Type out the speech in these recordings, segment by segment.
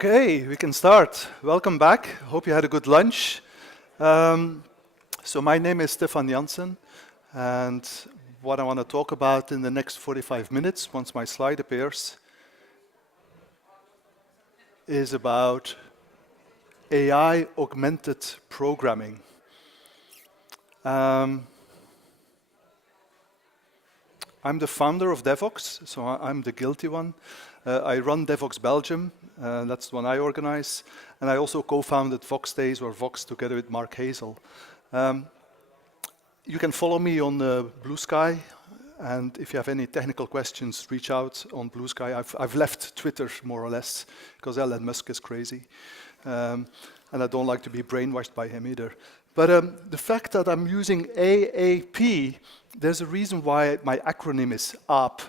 Okay, we can start. Welcome back. Hope you had a good lunch. So my name is Stephan Janssen, and what I want to talk about in the next 45 minutes, once my slide appears, is about AI-Augmented Programming. I'm the founder of Devoxx, so I'm the guilty one. I run Devoxx Belgium, that's the one I organize, and I also co-founded Vox Days, or Vox, together with Mark Hazel. You can follow me on Blue Sky, and if you have any technical questions, reach out on Blue Sky. I've left Twitter, more or less, because Elon Musk is crazy, and I don't like to be brainwashed by him either. But the fact that I'm using AAP, there's a reason why my acronym is AAP.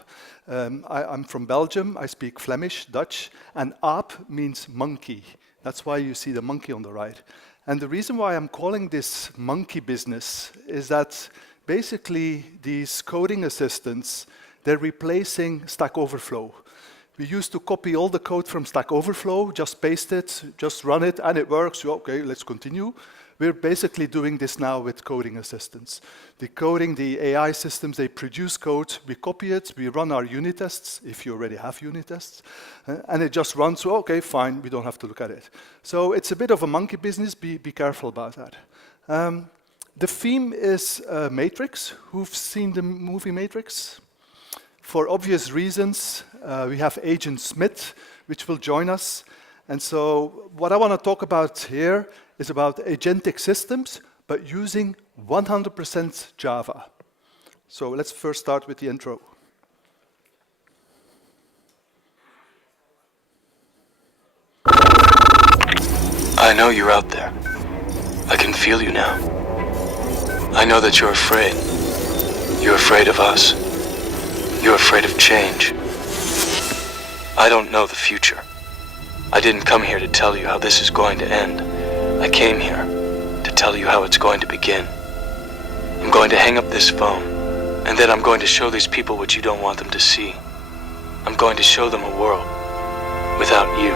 I'm from Belgium, I speak Flemish, Dutch, and AAP means monkey. That's why you see the monkey on the right. And the reason why I'm calling this monkey business is that basically these coding assistants, they're replacing Stack Overflow. We used to copy all the code from Stack Overflow, just paste it, just run it, and it works. Okay, let's continue. We're basically doing this now with coding assistants. The AI systems, they produce code, we copy it, we run our unit tests, if you already have unit tests, and it just runs, so okay, fine, we don't have to look at it. So it's a bit of a monkey business, be careful about that. The theme is Matrix. Who've seen the movie Matrix? For obvious reasons, we have Agent Smith, which will join us. And so what I want to talk about here is about agentic systems, but using 100% Java. So let's first start with the intro. I know you're out there. I can feel you now. I know that you're afraid. You're afraid of us. You're afraid of change. I don't know the future. I didn't come here to tell you how this is going to end. I came here to tell you how it's going to begin. I'm going to hang up this phone, and then I'm going to show these people what you don't want them to see. I'm going to show them a world without you.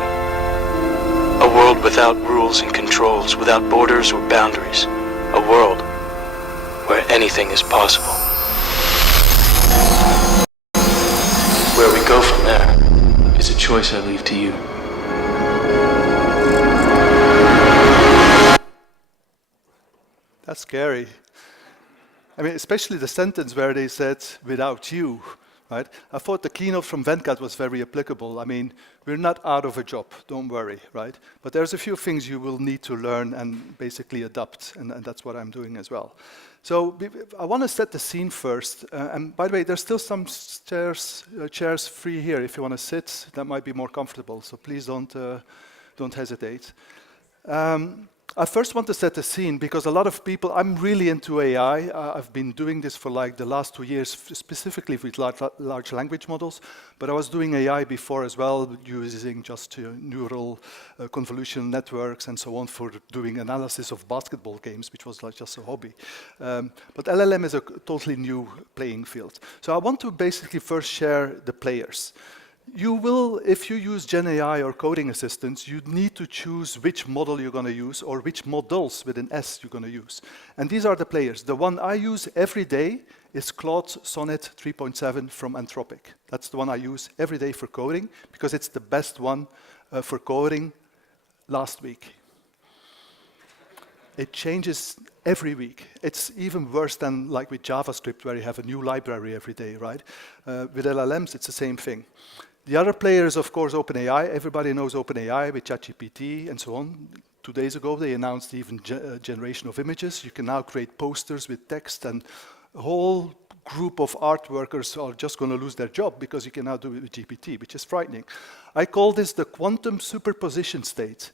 A world without rules and controls, without borders or boundaries. A world where anything is possible. Where we go from there is a choice I leave to you. That's scary. I mean, especially the sentence where they said, without you, right? I thought the keynote from Venkat was very applicable. I mean, we're not out of a job, don't worry, right? But there's a few things you will need to learn and basically adapt, and that's what I'm doing as well. So I want to set the scene first. And by the way, there's still some chairs free here. If you want to sit, that might be more comfortable. So please don't hesitate. I first want to set the scene because a lot of people, I'm really into AI. I've been doing this for like the last 2 years, specifically with large language models, but I was doing AI before as well, using just neural convolutional networks and so on for doing analysis of basketball games, which was like just a hobby. But LLM is a totally new playing field. So I want to basically first share the players. You will, if you use Gen AI or coding assistants, you need to choose which model you're going to use or which models with an S you're going to use. And these are the players. The one I use every day is Claude Sonnet 3.7 from Anthropic. That's the one I use every day for coding because it's the best one for coding last week. It changes every week. It's even worse than like with JavaScript where you have a new library every day, right? With LLMs, it's the same thing. The other player is, of course, OpenAI. Everybody knows OpenAI with ChatGPT and so on. 2 days ago, they announced even generation of images. You can now create posters with text, and a whole group of art workers are just going to lose their job because you can now do it with GPT, which is frightening. I call this the quantum superposition state.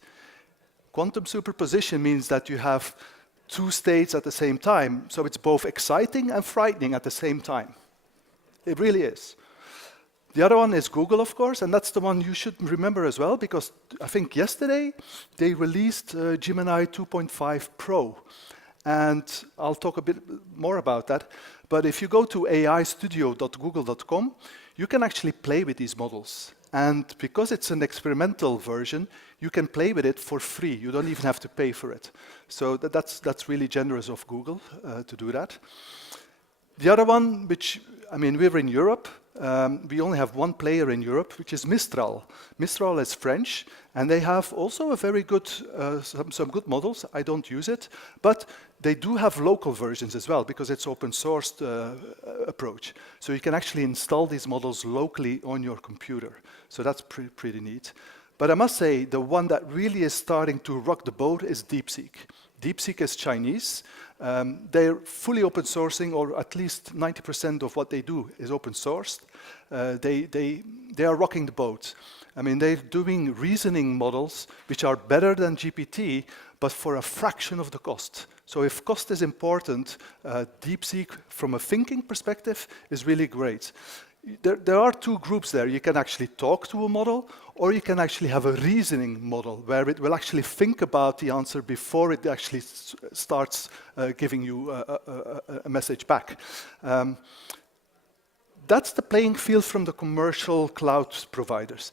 Quantum superposition means that you have 2 states at the same time, so it's both exciting and frightening at the same time. It really is. The other one is Google, of course, and that's the one you should remember as well, because I think yesterday they released Gemini 2.5 Pro. And I'll talk a bit more about that. But if you go to aistudio.google.com, you can actually play with these models. And because it's an experimental version, you can play with it for free. You don't even have to pay for it. So that's really generous of Google to do that. The other one, which, I mean, we're in Europe. We only have one player in Europe, which is Mistral. Mistral is French, and they have also a very good, some good models. I don't use it, but they do have local versions as well, because it's open sourced approach. So you can actually install these models locally on your computer. So that's pretty neat. But I must say, the one that really is starting to rock the boat is DeepSeek. DeepSeek is Chinese. They're fully open sourcing, or at least 90% of what they do is open sourced. They are rocking the boat. I mean, they're doing reasoning models which are better than GPT, but for a fraction of the cost. So if cost is important, DeepSeek, from a thinking perspective, is really great. There are two groups there. You can actually talk to a model, or you can actually have a reasoning model where it will actually think about the answer before it actually starts giving you a message back. That's the playing field from the commercial cloud providers.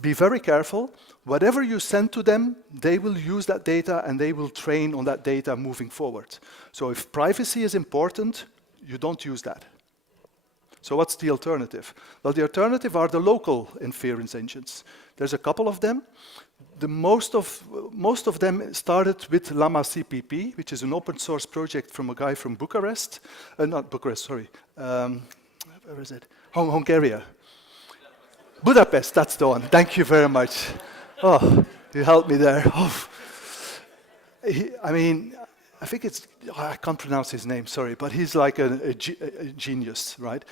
Be very careful. Whatever you send to them, they will use that data and they will train on that data moving forward. So if privacy is important, you don't use that. So what's the alternative? Well, the alternative are the local inference engines. There's a couple of them. Most of them started with Llama CPP, which is an open source project from a guy from Bucharest. Not Bucharest, sorry. Where is it? Hungary. Budapest, that's the one. Thank you very much. Oh, you helped me there. Oh. I think it's, I can't pronounce his name, sorry, but he's like a genius, right?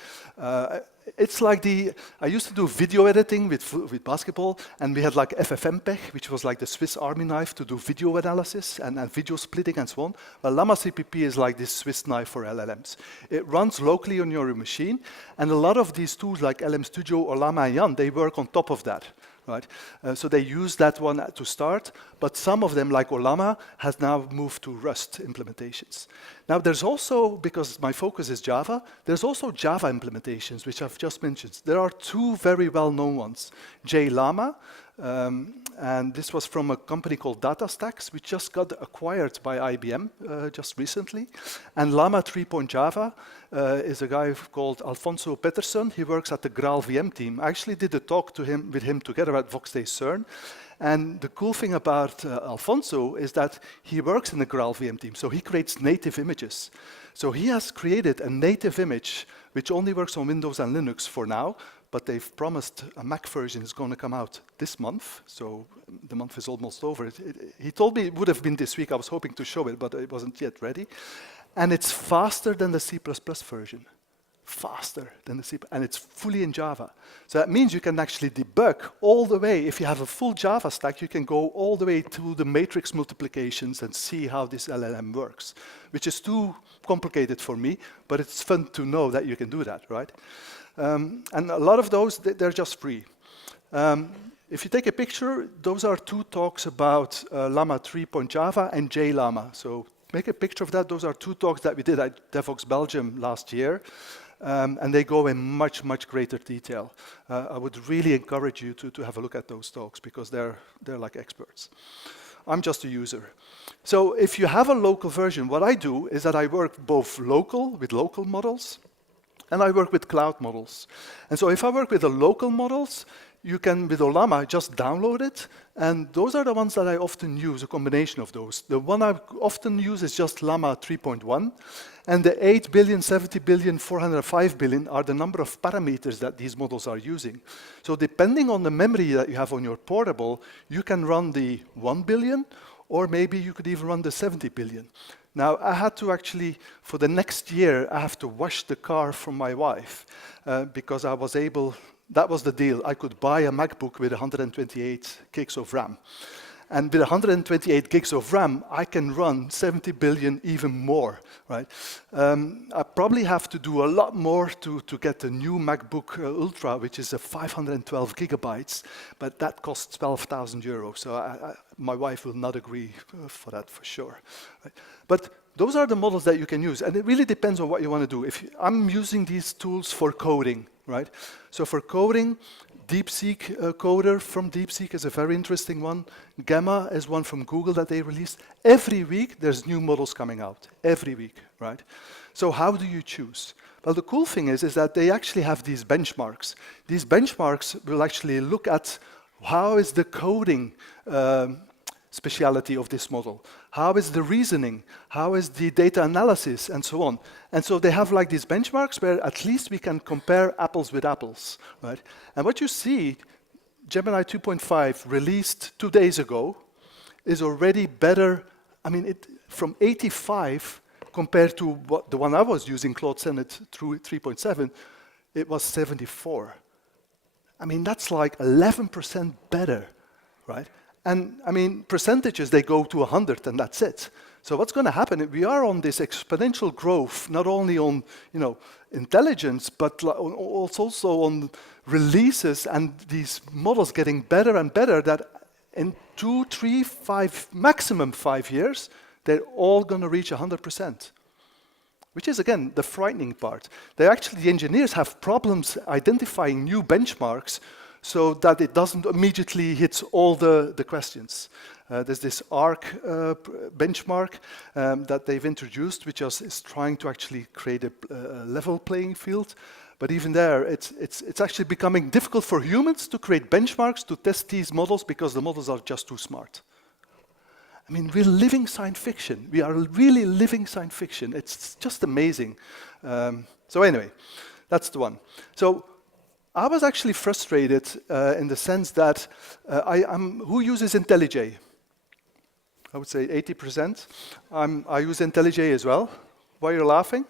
It's like I used to do video editing with basketball, and we had like FFmpeg, which was like the Swiss Army knife to do video analysis and video splitting and so on. Well, Llama CPP is like this Swiss knife for LLMs. It runs locally on your machine, and a lot of these tools like LM Studio or Llama Yan, they work on top of that. Right? So they use that one to start, but some of them, like Ollama, has now moved to Rust implementations. Now there's also, because my focus is Java, there's also Java implementations, which I've just mentioned. There are two very well-known ones. JLlama, and this was from a company called DataStax, which just got acquired by IBM just recently. And Llama 3.java is a guy called Alfonso Peterson. He works at the Graal VM team. I actually did a talk with him together at Vox Day CERN. And the cool thing about Alfonso is that he works in the Graal VM team, so he creates native images. So he has created a native image which only works on Windows and Linux for now, but they've promised a Mac version is going to come out this month, so the month is almost over. He told me it would have been this week. I was hoping to show it, but it wasn't yet ready. And it's faster than the C++ version. Faster than the C++, and it's fully in Java. So that means you can actually debug all the way. If you have a full Java stack, you can go all the way to the matrix multiplications and see how this LLM works, which is too complicated for me, but it's fun to know that you can do that, right? And a lot of those, they're just free. If you take a picture, those are two talks about Llama 3.java and JLlama. So make a picture of that. Those are two talks that we did at Devoxx Belgium last year. And they go in much, much greater detail. I would really encourage you to have a look at those talks because they're like experts. I'm just a user. So if you have a local version, what I do is that I work both local with local models, and I work with cloud models. And so if I work with the local models, you can, with Ollama, just download it. And those are the ones that I often use, a combination of those. The one I often use is just Llama 3.1. And the 8 billion, 70 billion, 405 billion are the number of parameters that these models are using. So depending on the memory that you have on your portable, you can run the 1 billion, or maybe you could even run the 70 billion. Now, I had to actually, for the next year, I have to wash the car from my wife because I was able, that was the deal. I could buy a MacBook with 128 gigs of RAM. And with 128 gigs of RAM, I can run 70 billion even more, right? I probably have to do a lot more to get the new MacBook Ultra, which is a 512 gigabytes, but that costs 12,000 euros. So my wife will not agree for that for sure. Right? But those are the models that you can use, and it really depends on what you want to do. I'm using these tools for coding, right? So for coding, DeepSeek Coder from DeepSeek is a very interesting one. Gamma is one from Google that they released. Every week, there's new models coming out, every week, right? So how do you choose? Well, the cool thing is that they actually have these benchmarks. These benchmarks will actually look at how is the coding speciality of this model? How is the reasoning? How is the data analysis, and so on? And so they have like these benchmarks where at least we can compare apples with apples, right? And what you see, Gemini 2.5 released 2 days ago is already better. I mean, from 85 compared to the one I was using, Claude Sonnet through 3.7, it was 74. I mean, that's like 11% better, right? And I mean, percentages, they go to 100 and that's it. So what's going to happen? We are on this exponential growth, not only on intelligence, but also on releases and these models getting better and better, that in 2, 3, 5, maximum 5 years, they're all going to reach 100%. Which is, again, the frightening part. The engineers have problems identifying new benchmarks so that it doesn't immediately hit all the questions. There's this ARC benchmark that they've introduced, which is trying to actually create a level playing field. But even there, it's actually becoming difficult for humans to create benchmarks to test these models because the models are just too smart. I mean, we're living science fiction. We are really living science fiction. It's just amazing. So anyway, that's the one. So I was actually frustrated in the sense that who uses IntelliJ? I would say 80%. I use IntelliJ as well. Why are you laughing?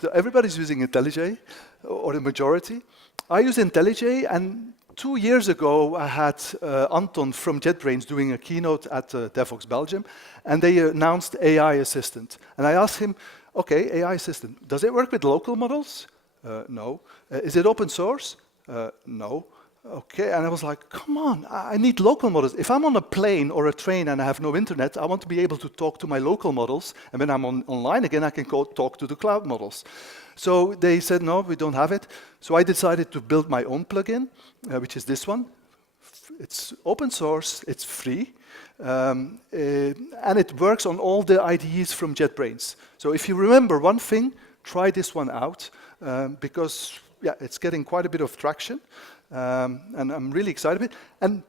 So everybody's using IntelliJ, or the majority. I use IntelliJ, and 2 years ago, I had Anton from JetBrains doing a keynote at Devoxx Belgium, and they announced AI Assistant. And I asked him, okay, AI Assistant, does it work with local models? No. Is it open source? No. Okay, and I was like, come on, I need local models. If I'm on a plane or a train and I have no internet, I want to be able to talk to my local models, and when I'm online again, I can go talk to the cloud models. So they said, no, we don't have it. So I decided to build my own plugin, which is this one. It's open source, it's free, and it works on all the IDEs from JetBrains. So if you remember one thing, try this one out, because yeah, it's getting quite a bit of traction, and I'm really excited about it. And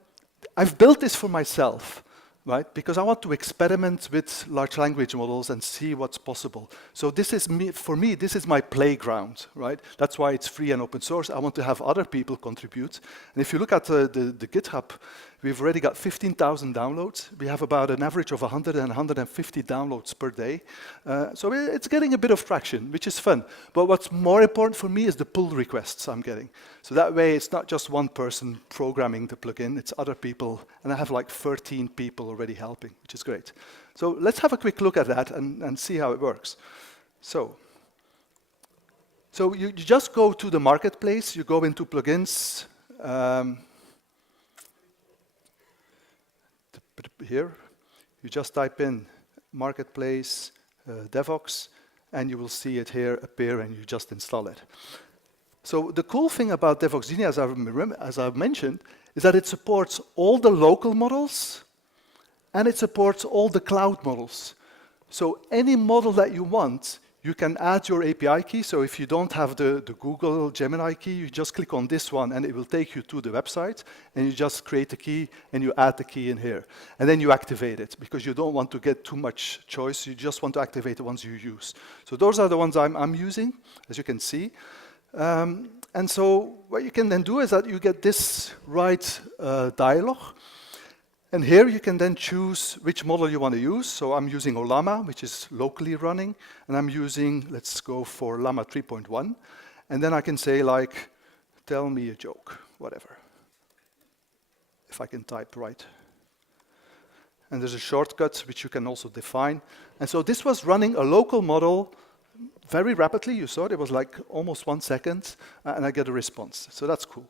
I've built this for myself, right? Because I want to experiment with large language models and see what's possible. So this is for me, this is my playground, right? That's why it's free and open source. I want to have other people contribute. And if you look at the GitHub, we've already got 15,000 downloads. We have about an average of 100 and 150 downloads per day. So it's getting a bit of traction, which is fun. But what's more important for me is the pull requests I'm getting. So that way, it's not just one person programming the plugin, it's other people. And I have like 13 people already helping, which is great. So let's have a quick look at that and see how it works. So you just go to the marketplace, you go into plugins. Here, you just type in marketplace Devoxx, and you will see it here appear, and you just install it. So the cool thing about Devoxx Genie, as I've mentioned, is that it supports all the local models, and it supports all the cloud models. So any model that you want, you can add your API key. So if you don't have the Google Gemini key, you just click on this one, and it will take you to the website, and you just create a key, and you add the key in here. And then you activate it, because you don't want to get too much choice. You just want to activate the ones you use. So those are the ones I'm using, as you can see. And so what you can then do is that you get this right dialog. And here you can then choose which model you want to use. So I'm using Ollama, which is locally running. And I'm using, let's go for Llama 3.1. And then I can say, like, tell me a joke, whatever. If I can type right. And there's a shortcut, which you can also define. And so this was running a local model very rapidly. You saw it was like almost 1 second, and I get a response. So that's cool.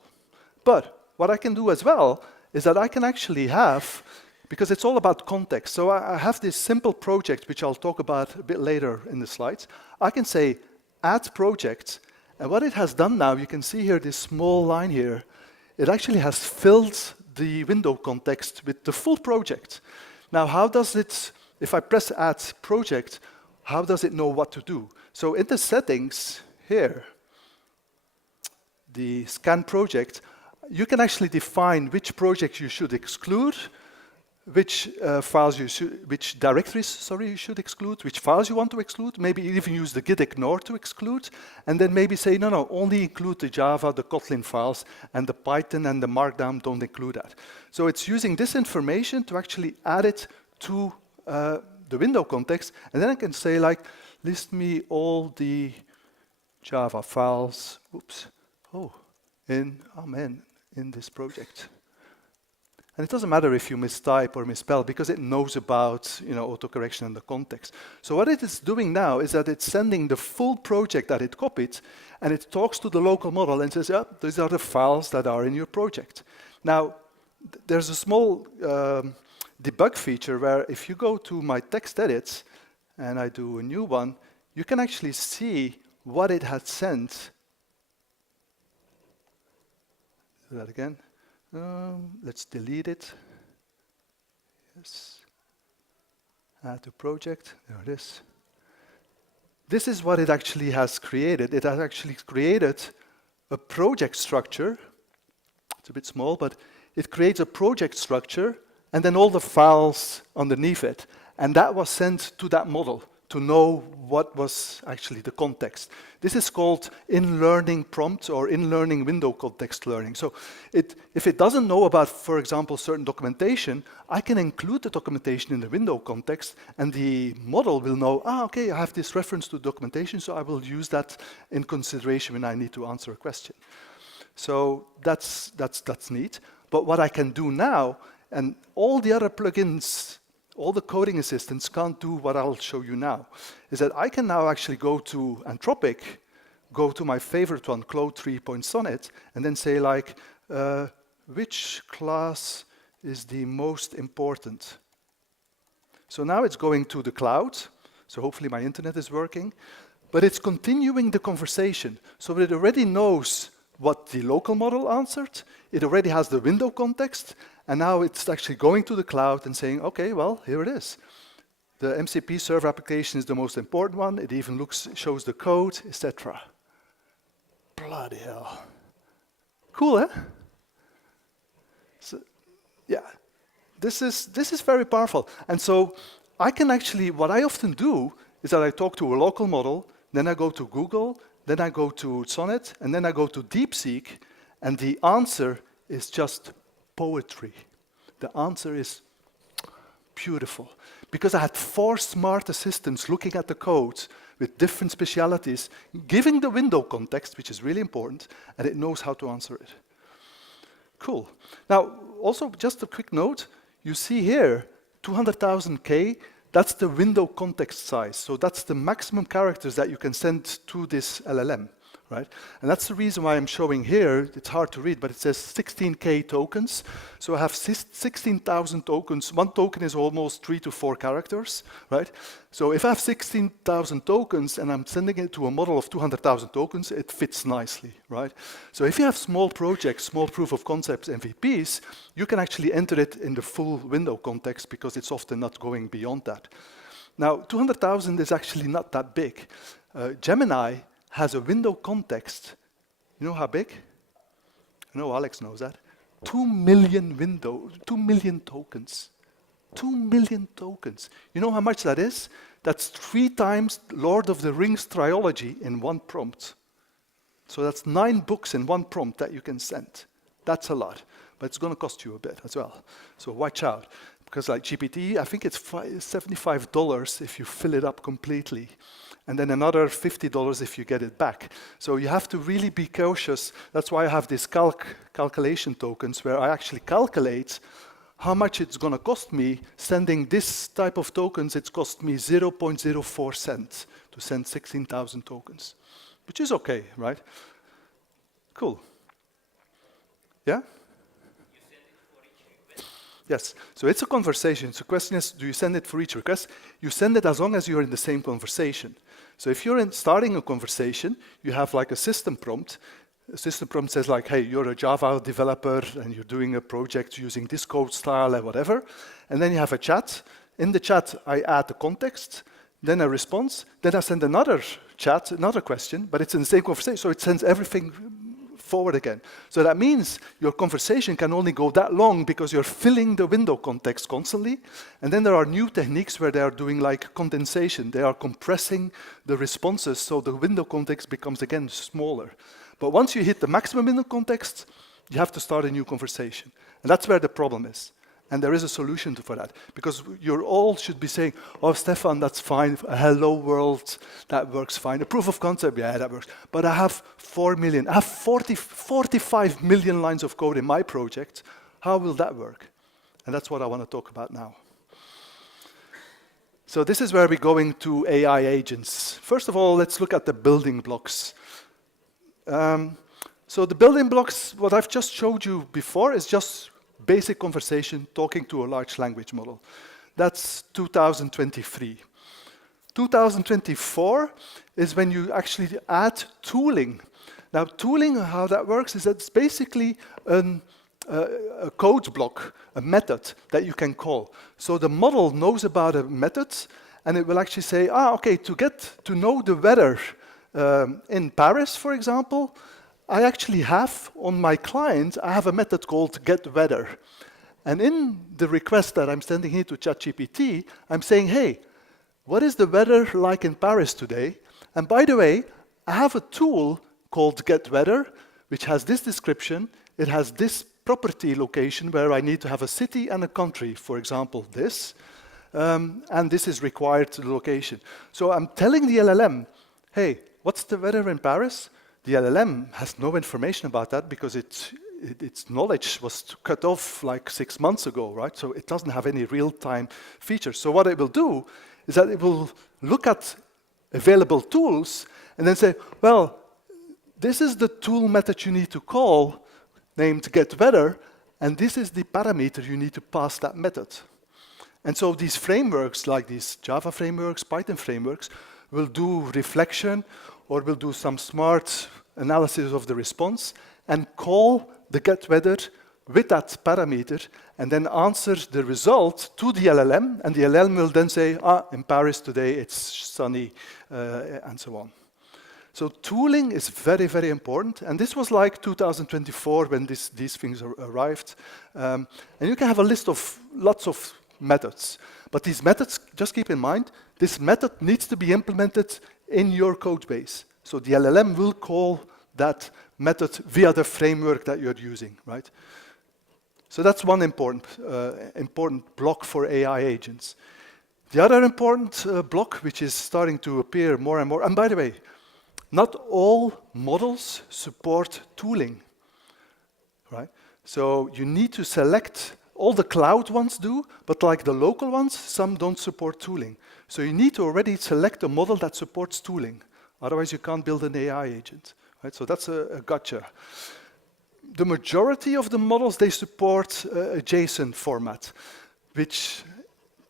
But what I can do as well is that I can actually have because it's all about context. So I have this simple project, which I'll talk about a bit later in the slides. I can say add project, and what it has done now, you can see here this small line here, it actually has filled the window context with the full project. Now, how does it, if I press add project, how does it know what to do? So in the settings here, the scan project, you can actually define which projects you should exclude, which which directories, sorry, you should exclude, which files you want to exclude, maybe even use the git ignore to exclude, and then maybe say, no, only include the Java, the Kotlin files, and the Python and the Markdown, don't include that. So it's using this information to actually add it to the window context, and then I can say, like, list me all the Java files, in this project. And it doesn't matter if you mistype or misspell, because it knows about autocorrection and the context. So what it is doing now is that it's sending the full project that it copied, and it talks to the local model and says, these are the files that are in your project. Now, there's a small debug feature where if you go to my text edits, and I do a new one, you can actually see what it had sent. Do that again. Let's delete it. Yes. Add to project. There it is. This is what it actually has created. It has actually created a project structure. It's a bit small, but it creates a project structure and then all the files underneath it. And that was sent to that model to know what was actually the context. This is called in-learning prompt or in-learning window context learning. So if it doesn't know about, for example, certain documentation, I can include the documentation in the window context, and the model will know, okay, I have this reference to documentation, so I will use that in consideration when I need to answer a question. So that's neat. But what I can do now, and all the other plugins, all the coding assistants can't do what I'll show you now, is that I can now actually go to Anthropic, go to my favorite one, Claude 3.sonnet, and then say, like, which class is the most important? So now it's going to the cloud, so hopefully my internet is working, but it's continuing the conversation. So it already knows what the local model answered, it already has the window context, and now it's actually going to the cloud and saying, okay, well, here it is. The MCP server application is the most important one. It even shows the code, etc. Bloody hell. Cool, eh? So, yeah, this is very powerful. And so I can actually, what I often do is that I talk to a local model, then I go to Google, then I go to Sonnet, and then I go to DeepSeek, and the answer is just poetry. The answer is beautiful. Because I had 4 smart assistants looking at the code with different specialities, giving the window context, which is really important, and it knows how to answer it. Cool. Now, also, just a quick note, you see here, 200,000 K, that's the window context size. So that's the maximum characters that you can send to this LLM, right? And that's the reason why I'm showing here, it's hard to read, but it says 16K tokens. So I have 16,000 tokens. One token is almost 3 to 4 characters, right? So if I have 16,000 tokens and I'm sending it to a model of 200,000 tokens, it fits nicely, right? So if you have small projects, small proof of concepts, MVPs, you can actually enter it in the full window context because it's often not going beyond that. Now, 200,000 is actually not that big. Gemini has a window context. You know how big? I know Alex knows that. 2 million tokens. 2 million tokens. You know how much that is? That's 3 times Lord of the Rings trilogy in one prompt. So that's 9 books in one prompt that you can send. That's a lot, but it's going to cost you a bit as well. So watch out, because like GPT, I think it's $75 if you fill it up completely, and then another $50 if you get it back. So you have to really be cautious. That's why I have these calculation tokens where I actually calculate how much it's going to cost me sending this type of tokens. It's cost me 0.04 cents to send 16,000 tokens, which is okay, right? Cool. Yeah? Yes, so it's a conversation. So the question is, do you send it for each request? You send it as long as you're in the same conversation. So if you're starting a conversation, you have like a system prompt. A system prompt says like, hey, you're a Java developer and you're doing a project using this code style and whatever. And then you have a chat. In the chat, I add the context, then a response, then I send another chat, another question, but it's in the same conversation, so it sends everything forward again. So that means your conversation can only go that long because you're filling the window context constantly. And then there are new techniques where they are doing like condensation. They are compressing the responses so the window context becomes again smaller. But once you hit the maximum window context, you have to start a new conversation. And that's where the problem is. And there is a solution for that. Because you all should be saying, oh, Stephan, that's fine. A hello world, that works fine. A proof of concept, yeah, that works. But I have 4 million, I have 45 million lines of code in my project. How will that work? And that's what I want to talk about now. So this is where we're going to AI agents. First of all, let's look at the building blocks. So the building blocks, what I've just showed you before is just basic conversation, talking to a large language model. That's 2023. 2024 is when you actually add tooling. Now, tooling, how that works is that it's basically a code block, a method that you can call. So the model knows about a method, and it will actually say, okay, to get to know the weather in Paris, for example, I actually have, on my client, I have a method called getWeather. And in the request that I'm sending here to ChatGPT, I'm saying, hey, what is the weather like in Paris today? And by the way, I have a tool called getWeather, which has this description. It has this property location where I need to have a city and a country, for example, this. And this is required to the location. So I'm telling the LLM, hey, what's the weather in Paris? The LLM has no information about that because its knowledge was cut off like 6 months ago, right? So it doesn't have any real-time features. So what it will do is that it will look at available tools and then say, well, this is the tool method you need to call named getWeather, and this is the parameter you need to pass that method. And so these frameworks, like these Java frameworks, Python frameworks, will do reflection or will do some smart analysis of the response and call the getWeather with that parameter and then answer the result to the LLM, and the LLM will then say, in Paris today it's sunny, and so on. So tooling is very, very important, and this was like 2024 when these things arrived. And you can have a list of lots of methods, but these methods, just keep in mind, this method needs to be implemented in your code base. So the LLM will call that method via the framework that you're using, right? So that's one important block for AI agents. The other important block, which is starting to appear more and more, and by the way, not all models support tooling, right? So you need to select, all the cloud ones do, but like the local ones, some don't support tooling. So you need to already select a model that supports tooling. Otherwise, you can't build an AI agent, right? So that's a gotcha. The majority of the models, they support a JSON format, which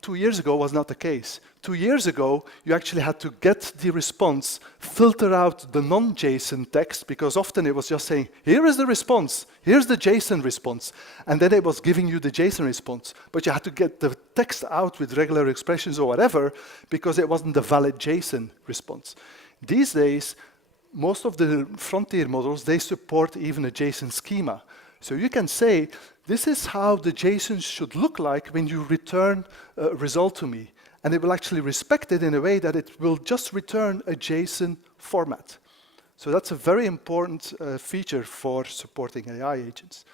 2 years ago was not the case. 2 years ago, you actually had to get the response, filter out the non-JSON text, because often it was just saying, here is the response, here's the JSON response, and then it was giving you the JSON response. But you had to get the text out with regular expressions or whatever, because it wasn't the valid JSON response. These days, most of the frontier models, they support even a JSON schema. So you can say, this is how the JSON should look like when you return a result to me. And it will actually respect it in a way that it will just return a JSON format. So that's a very important feature for supporting AI agents.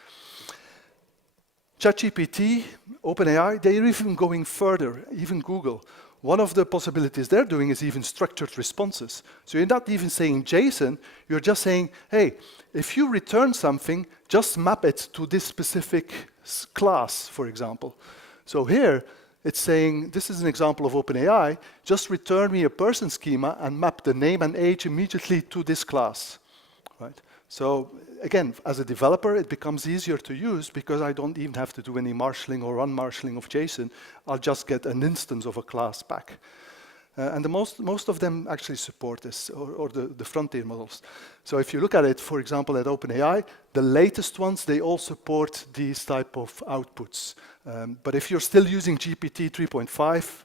ChatGPT, OpenAI, they're even going further, even Google. One of the possibilities they're doing is even structured responses. So you're not even saying JSON, you're just saying, hey, if you return something, just map it to this specific class, for example. So here, it's saying, this is an example of OpenAI, just return me a person schema and map the name and age immediately to this class, right? So again, as a developer, it becomes easier to use because I don't even have to do any marshalling or unmarshalling of JSON. I'll just get an instance of a class back. And most of them actually support this, or the frontier models. So if you look at it, for example, at OpenAI, the latest ones, they all support these type of outputs. But if you're still using GPT 3.5,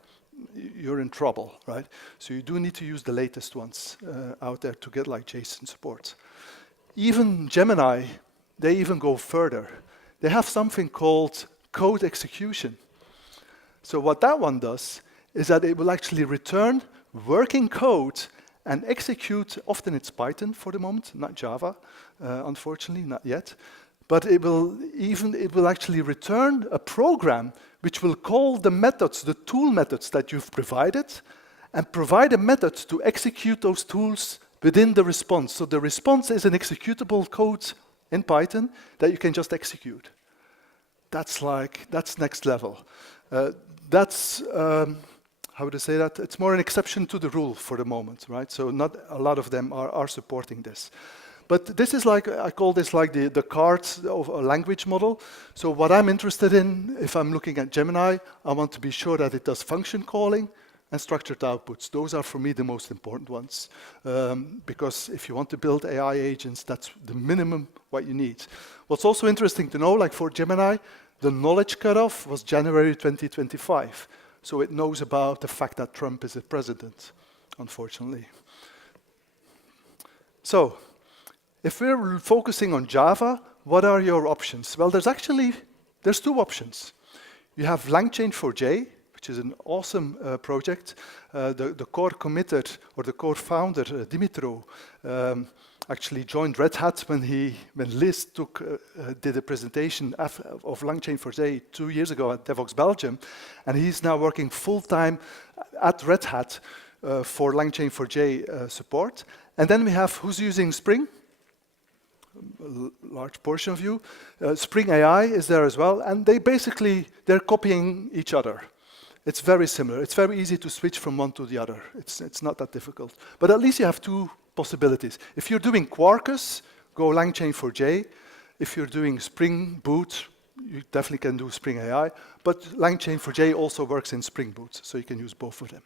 you're in trouble, right? So you do need to use the latest ones out there to get like JSON support. Even Gemini, they even go further. They have something called code execution. So what that one does is that it will actually return working code and execute, often it's Python for the moment, not Java, unfortunately, not yet. But it will actually return a program which will call the methods, the tool methods that you've provided, and provide a method to execute those tools within the response. So the response is an executable code in Python that you can just execute. That's next level. How would I say that? It's more an exception to the rule for the moment, right? So not a lot of them are supporting this. But this is like, I call this like the cards of a language model. So what I'm interested in, if I'm looking at Gemini, I want to be sure that it does function calling and structured outputs. Those are for me the most important ones. Because if you want to build AI agents, that's the minimum what you need. What's also interesting to know, like for Gemini, the knowledge cutoff was January 2025. So it knows about the fact that Trump is a president, unfortunately. So, if we're focusing on Java, what are your options? Well, there's two options. You have LangChain4j, which is an awesome project. The core committer, or the core founder, Dimitro, actually joined Red Hat when Liz did a presentation of LangChain4j 2 years ago at Devoxx Belgium, and he's now working full-time at Red Hat for LangChain4j support. And then we have who's using Spring, a large portion of you. Spring AI is there as well, and they're copying each other. It's very similar. It's very easy to switch from one to the other. It's not that difficult. But at least you have two possibilities. If you're doing Quarkus, go LangChain4j. If you're doing Spring Boot, you definitely can do Spring AI. But LangChain4j also works in Spring Boot, so you can use both of them.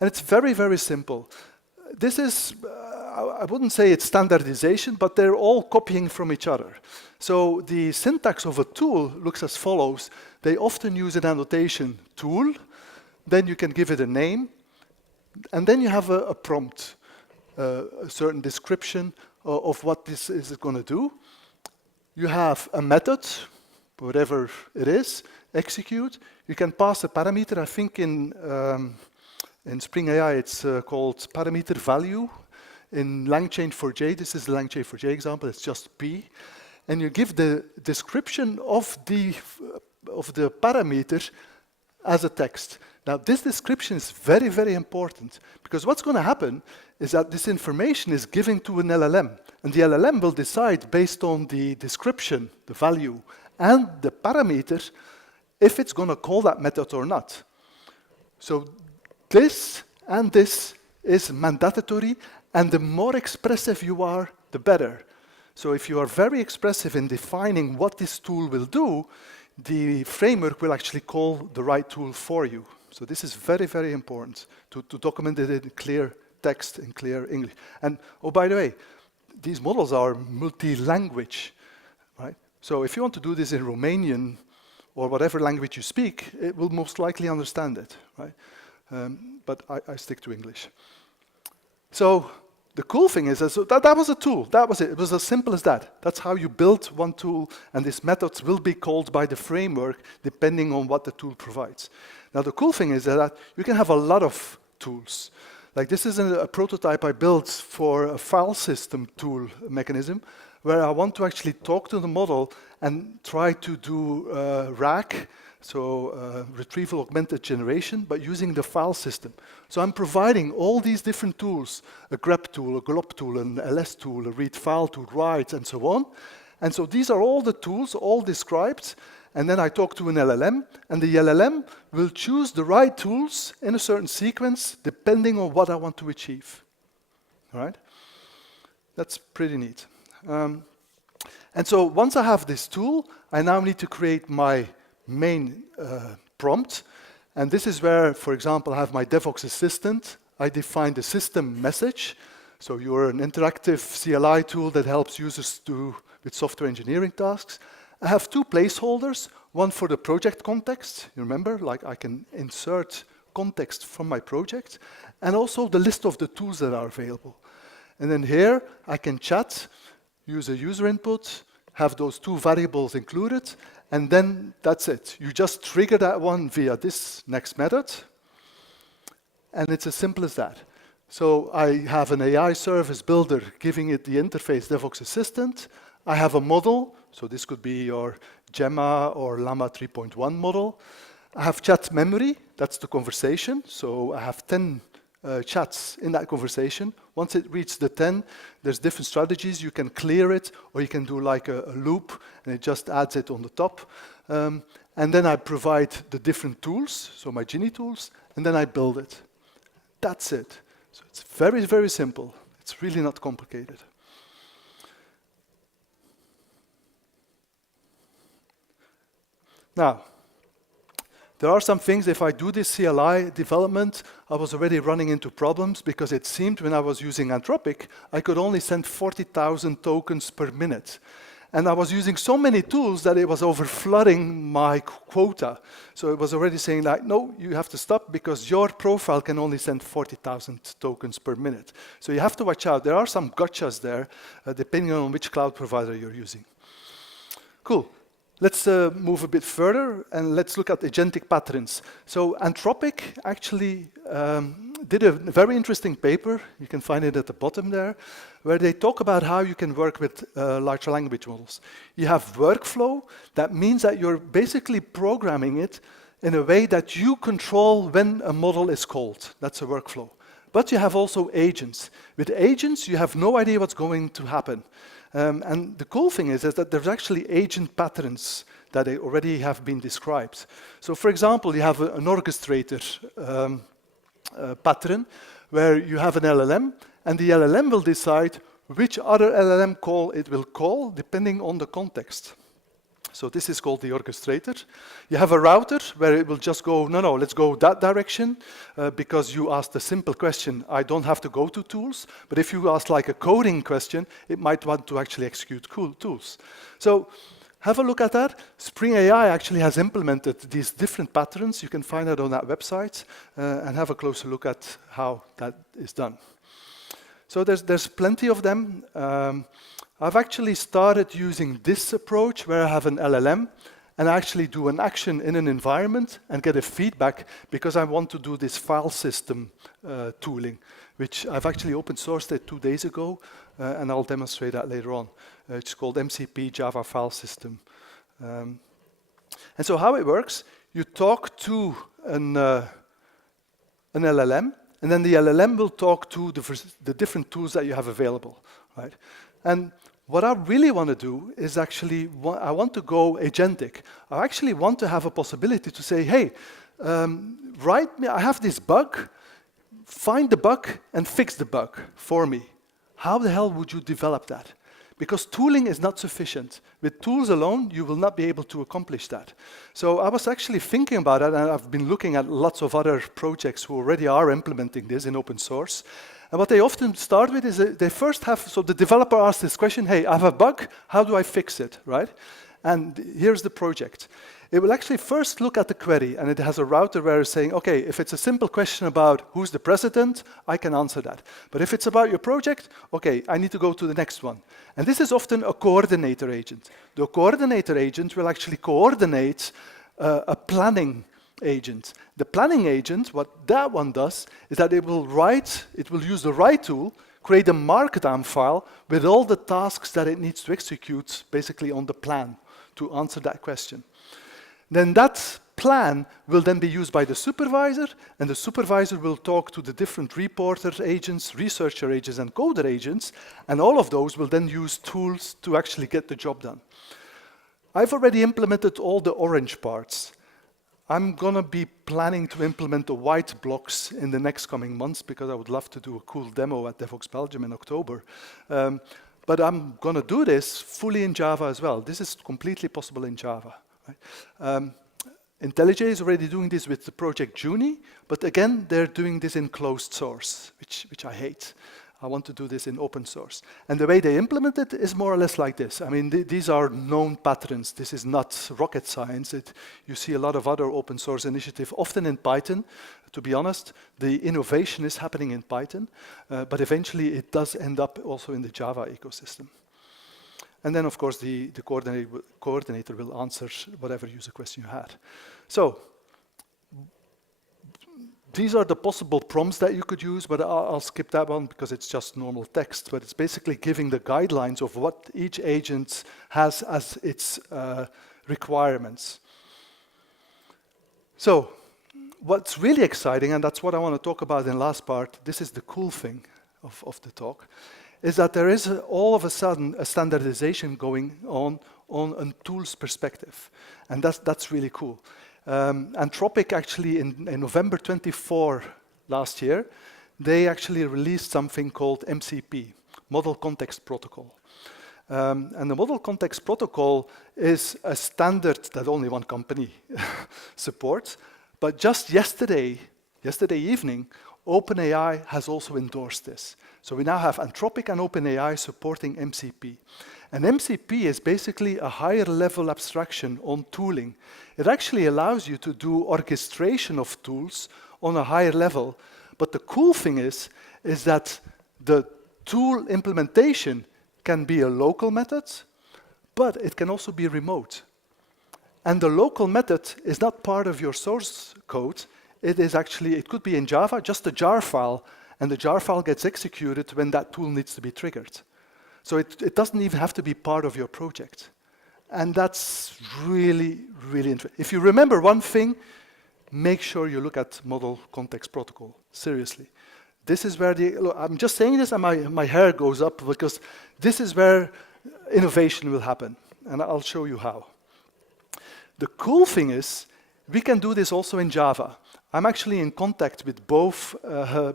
And it's very, very simple. This is, I wouldn't say it's standardization, but they're all copying from each other. So the syntax of a tool looks as follows. They often use an annotation tool, then you can give it a name, and then you have a prompt, a certain description of what this is going to do. You have a method, whatever it is, execute. You can pass a parameter. I think in Spring AI it's called parameter value. In LangChain4j, this is the LangChain4j example, it's just P. And you give the description of the parameter as a text. Now, this description is very, very important, because what's going to happen is that this information is given to an LLM, and the LLM will decide based on the description, the value, and the parameter, if it's going to call that method or not. So this and this is mandatory, and the more expressive you are, the better. So if you are very expressive in defining what this tool will do, the framework will actually call the right tool for you. So this is very, very important to document it in clear text, in clear English. And oh, by the way, these models are multi-language, right? So if you want to do this in Romanian or whatever language you speak, it will most likely understand it, right? But I stick to English. So the cool thing is that was a tool. That was it. It was as simple as that. That's how you build one tool, and these methods will be called by the framework depending on what the tool provides. Now, the cool thing is that you can have a lot of tools. Like this is a prototype I built for a file system tool mechanism, where I want to actually talk to the model and try to do RAG, so retrieval augmented generation, but using the file system. So I'm providing all these different tools, a grep tool, a glop tool, an ls tool, a read file tool, write, and so on. And so these are all the tools, all described, and then I talk to an LLM, and the LLM will choose the right tools in a certain sequence, depending on what I want to achieve. All right? That's pretty neat. And so once I have this tool, I now need to create my main prompt. And this is where, for example, I have my Devoxx assistant. I define the system message. So you're an interactive CLI tool that helps users with software engineering tasks. I have two placeholders, one for the project context. You remember, like I can insert context from my project, and also the list of the tools that are available. And then here, I can chat, use a user input, have those two variables included, and then that's it. You just trigger that one via this next method, and it's as simple as that. So I have an AI service builder giving it the interface Devoxx Assistant. I have a model, so this could be your Gemma or Llama 3.1 model. I have chat memory, that's the conversation. So I have 10 chats in that conversation. Once it reaches the 10, there's different strategies. You can clear it, or you can do like a loop, and it just adds it on the top. And then I provide the different tools, so my Genie tools, and then I build it. That's it. So it's very, very simple. It's really not complicated. Now, there are some things, if I do this CLI development, I was already running into problems because it seemed when I was using Anthropic, I could only send 40,000 tokens per minute. And I was using so many tools that it was overflooding my quota. So it was already saying like, no, you have to stop because your profile can only send 40,000 tokens per minute. So you have to watch out. There are some gotchas there, depending on which cloud provider you're using. Cool. Let's move a bit further and let's look at agentic patterns. So Anthropic actually did a very interesting paper, you can find it at the bottom there, where they talk about how you can work with large language models. You have workflow, that means that you're basically programming it in a way that you control when a model is called. That's a workflow. But you have also agents. With agents, you have no idea what's going to happen. And the cool thing is that there's actually agent patterns that already have been described. So for example, you have an orchestrator pattern where you have an LLM, and the LLM will decide which other LLM call it will call depending on the context. So this is called the orchestrator. You have a router where it will just go, no, let's go that direction because you asked a simple question. I don't have to go to tools. But if you ask like a coding question, it might want to actually execute cool tools. So have a look at that. Spring AI actually has implemented these different patterns. You can find that on that website and have a closer look at how that is done. So there's plenty of them. I've actually started using this approach where I have an LLM and I actually do an action in an environment and get a feedback because I want to do this file system tooling, which I've actually open sourced it 2 days ago, and I'll demonstrate that later on. It's called MCP Java File System. And so how it works, you talk to an LLM, and then the LLM will talk to the different tools that you have available, right? And what I really want to do is actually, I want to go agentic. I actually want to have a possibility to say, hey, I have this bug, find the bug and fix the bug for me. How the hell would you develop that? Because tooling is not sufficient. With tools alone, you will not be able to accomplish that. So I was actually thinking about it, and I've been looking at lots of other projects who already are implementing this in open source. And what they often start with is they first have, so the developer asks this question, hey, I have a bug, how do I fix it, right? And here's the project. It will actually first look at the query, and it has a router where it's saying, okay, if it's a simple question about who's the president, I can answer that. But if it's about your project, okay, I need to go to the next one. And this is often a coordinator agent. The coordinator agent will actually coordinate a planning agent. The planning agent, what that one does, is that it will use the write tool, create a markdown file with all the tasks that it needs to execute, basically on the plan, to answer that question. Then that plan will then be used by the supervisor, and the supervisor will talk to the different reporter agents, researcher agents, and coder agents, and all of those will then use tools to actually get the job done. I've already implemented all the orange parts. I'm going to be planning to implement the white blocks in the next coming months because I would love to do a cool demo at Devoxx Belgium in October. but I'm going to do this fully in Java as well. This is completely possible in Java. Right? IntelliJ is already doing this with the project Genie, but again, they're doing this in closed source, which I hate. I want to do this in open source. And the way they implement it is more or less like this. I mean, these are known patterns. This is not rocket science. You see a lot of other open source initiatives, often in Python. To be honest, the innovation is happening in Python, but eventually it does end up also in the Java ecosystem. And then, of course, the coordinator will answer whatever user question you had. So these are the possible prompts that you could use, but I'll skip that one because it's just normal text. But it's basically giving the guidelines of what each agent has as its requirements. So what's really exciting, and that's what I want to talk about in the last part, this is the cool thing of the talk, is that there is all of a sudden a standardization going on a tools perspective. And that's really cool. Anthropic actually in November 24 last year, they actually released something called MCP, Model Context Protocol. And the Model Context Protocol is a standard that only one company supports. But just yesterday evening, OpenAI has also endorsed this. So we now have Anthropic and OpenAI supporting MCP. And MCP is basically a higher level abstraction on tooling. It actually allows you to do orchestration of tools on a higher level. But the cool thing is that the tool implementation can be a local method, but it can also be remote. And the local method is not part of your source code. It could be in Java, just a jar file, and the jar file gets executed when that tool needs to be triggered. So it doesn't even have to be part of your project. And that's really, really interesting. If you remember one thing, make sure you look at Model Context Protocol, seriously. This is where look, I'm just saying this and my hair goes up because this is where innovation will happen. And I'll show you how. The cool thing is, we can do this also in Java. I'm actually in contact with both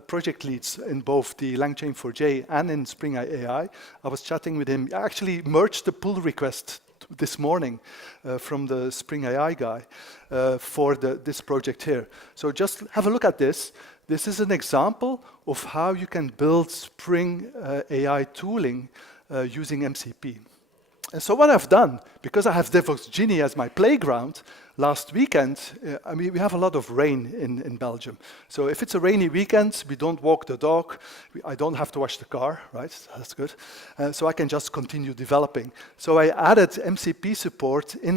project leads in both the LangChain4j and in Spring AI. I was chatting with him. I actually merged the pull request this morning from the Spring AI guy for this project here. So just have a look at this. This is an example of how you can build Spring AI tooling using MCP. And so what I've done, because I have Devoxx Genie as my playground, last weekend, I mean, we have a lot of rain in Belgium. So if it's a rainy weekend, we don't walk the dog, I don't have to wash the car, right? That's good. So I can just continue developing. So I added MCP support in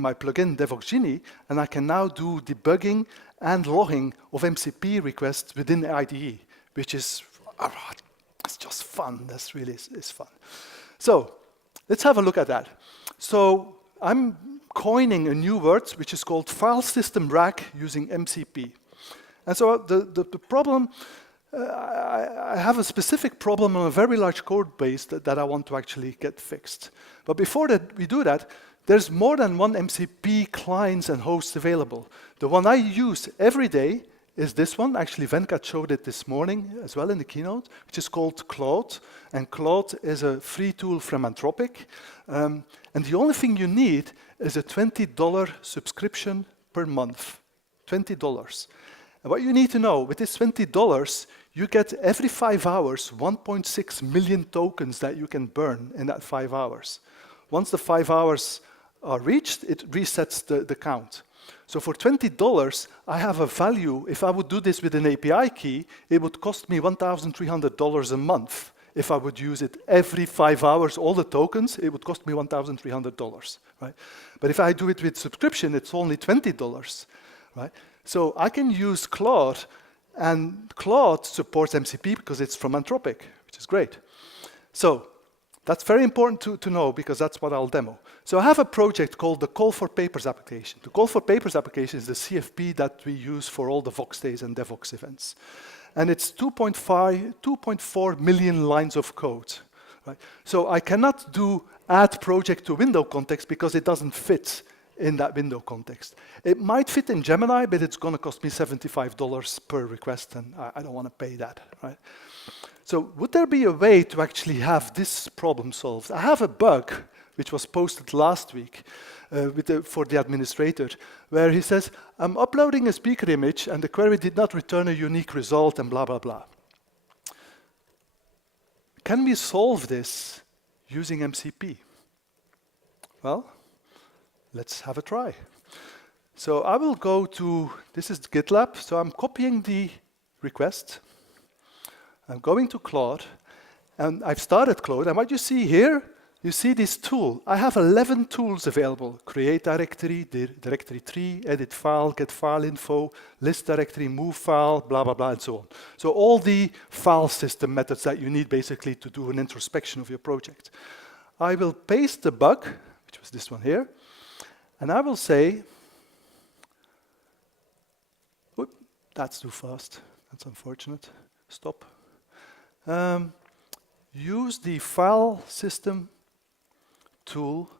my plugin Devoxx Genie, and I can now do debugging and logging of MCP requests within the IDE, which is, it's just fun. That's really is fun. So let's have a look at that. So I'm coining a new word, which is called file system rack using MCP. And so the problem, I have a specific problem on a very large code base that I want to actually get fixed. But before we do that, there's more than one MCP clients and hosts available. The one I use every day is this one. Actually, Venkat showed it this morning as well in the keynote, which is called Claude. And Claude is a free tool from Anthropic. And the only thing you need is a $20 subscription per month. $20. And what you need to know, with this $20, you get every 5 hours 1.6 million tokens that you can burn in that 5 hours. Once the 5 hours are reached, it resets the count. So for $20, I have a value. If I would do this with an API key, it would cost me $1,300 a month. If I would use it every 5 hours, all the tokens, it would cost me $1,300, right? But if I do it with subscription, it's only $20, right? So I can use Claude, and Claude supports MCP because it's from Anthropic, which is great. So that's very important to know because that's what I'll demo. So I have a project called the Call for Papers application. The Call for Papers application is the CFP that we use for all the Vox days and Devoxx events. And it's 2.4 million lines of code. Right? So I cannot do add project to window context because it doesn't fit in that window context. It might fit in Gemini, but it's going to cost me $75 per request, and I don't want to pay that. Right? So would there be a way to actually have this problem solved? I have a bug, which was posted last week for the administrator, where he says, I'm uploading a speaker image and the query did not return a unique result and blah, blah, blah. Can we solve this using MCP? Well, let's have a try. So I will go to, this is GitLab, so I'm copying the request. I'm going to Claude, and I've started Claude, and what you see here, you see this tool. I have 11 tools available: create directory, directory tree, edit file, get file info, list directory, move file, blah, blah, blah, and so on. So all the file system methods that you need basically to do an introspection of your project. I will paste the bug, which was this one here, and I will say, whoop, that's too fast, that's unfortunate, stop. Use the file system tool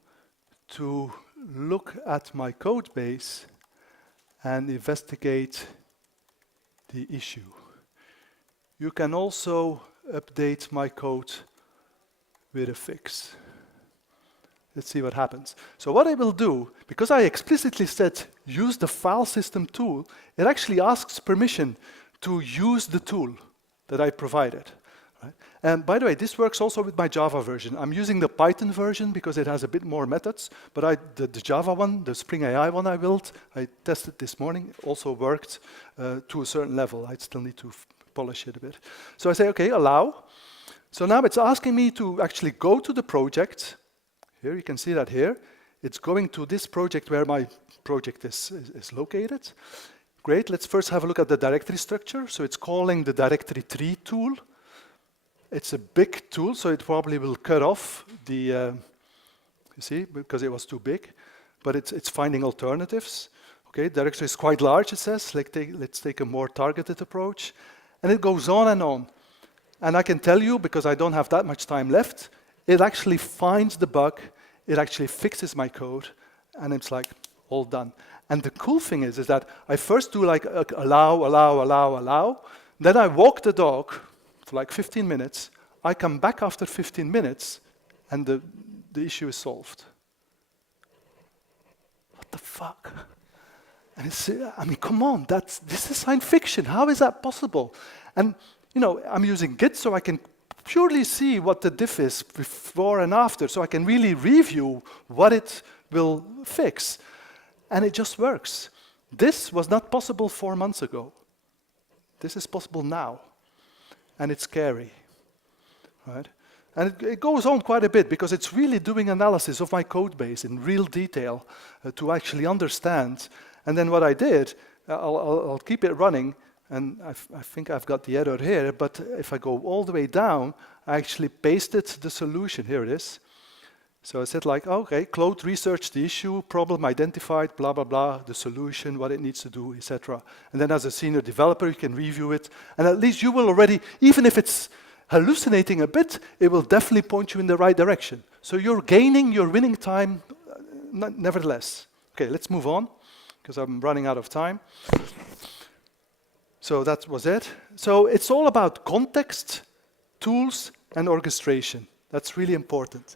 to look at my code base and investigate the issue. You can also update my code with a fix. Let's see what happens. So what I will do, because I explicitly said use the file system tool, it actually asks permission to use the tool that I provided. Right? And by the way, this works also with my Java version. I'm using the Python version because it has a bit more methods, but the Java one, the Spring AI one I built, I tested this morning, also worked to a certain level. I still need to polish it a bit. So I say, okay, allow. So now it's asking me to actually go to the project. Here, you can see that here. It's going to this project where my project is located. Great, let's first have a look at the directory structure. So it's calling the directory tree tool. It's a big tool, so it probably will cut off the, you see, because it was too big. But it's finding alternatives. Okay, directory is quite large, it says. Let's take a more targeted approach. And it goes on and on. And I can tell you, because I don't have that much time left, it actually finds the bug, it actually fixes my code, and it's like, all done. And the cool thing is that I first do like allow, then I walk the dog for like 15 minutes, I come back after 15 minutes, and the issue is solved. What the fuck? And it's, I mean, come on, this is science fiction. How is that possible? And you know, I'm using Git, so I can purely see what the diff is before and after, so I can really review what it will fix. And it just works. This was not possible 4 months ago. This is possible now. And it's scary, right? And it goes on quite a bit because it's really doing analysis of my code base in real detail to actually understand. And then what I did, I'll keep it running, and I think I've got the error here, but if I go all the way down, I actually pasted the solution. Here it is. So I said like, okay, Claude researched the issue, problem identified, blah, blah, blah, the solution, what it needs to do, etc. And then as a senior developer, you can review it. And at least you will already, even if it's hallucinating a bit, it will definitely point you in the right direction. So you're winning time, nevertheless. Okay, let's move on, because I'm running out of time. So that was it. So it's all about context, tools, and orchestration. That's really important.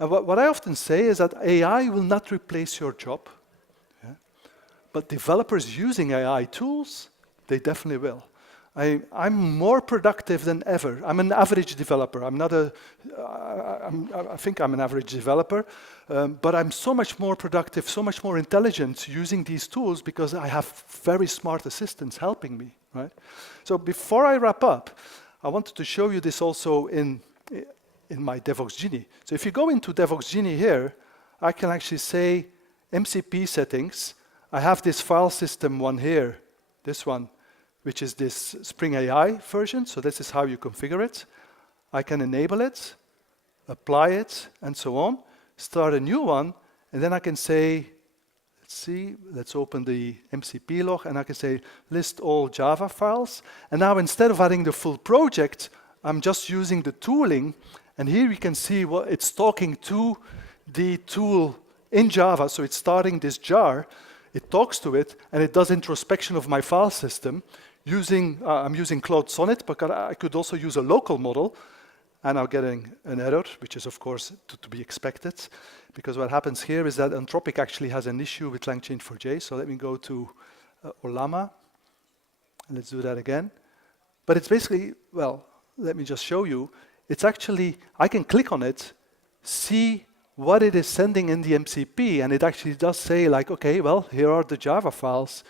And what I often say is that AI will not replace your job, yeah? But developers using AI tools, they definitely will. I'm more productive than ever. I'm an average developer. I think I'm an average developer, but I'm so much more productive, so much more intelligent using these tools because I have very smart assistants helping me, right? So before I wrap up, I wanted to show you this also in my Devoxx Genie. So if you go into Devoxx Genie here, I can actually say MCP settings. I have this file system one here, this one, which is this Spring AI version. So this is how you configure it. I can enable it, apply it, and so on. Start a new one, and then I can say, let's open the MCP log, and I can say list all Java files. And now instead of adding the full project, I'm just using the tooling. And here you can see what it's talking to the tool in Java. So it's starting this jar, it talks to it, and it does introspection of my file system. I'm using Cloud Sonnet, but I could also use a local model, and I'm getting an error, which is of course to be expected, because what happens here is that Anthropic actually has an issue with LangChain4j. So let me go to Ollama, and let's do that again. But it's basically, well, let me just show you. It's actually, I can click on it, see what it is sending in the MCP, and it actually does say like, okay, well, here are the Java files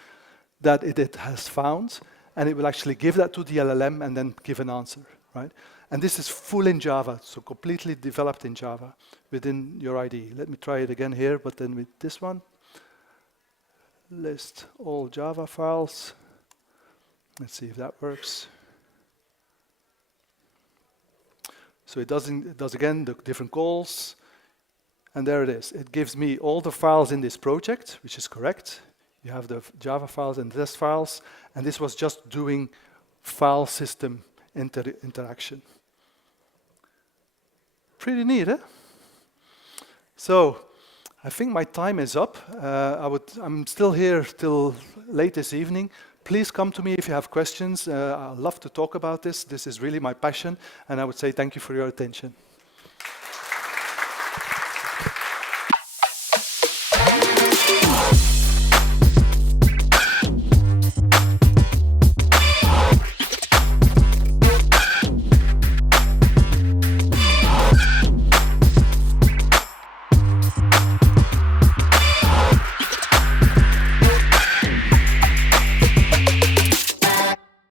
that it has found, and it will actually give that to the LLM and then give an answer, right? And this is full in Java, so completely developed in Java within your IDE. Let me try it again here, but then with this one. List all Java files. Let's see if that works. So it does again the different calls, and there it is. It gives me all the files in this project, which is correct. You have the Java files and test files, and this was just doing file system interaction. Pretty neat, eh? So I think my time is up. I'm still here till late this evening. Please come to me if you have questions. I'd love to talk about this. This is really my passion, and I would say thank you for your attention.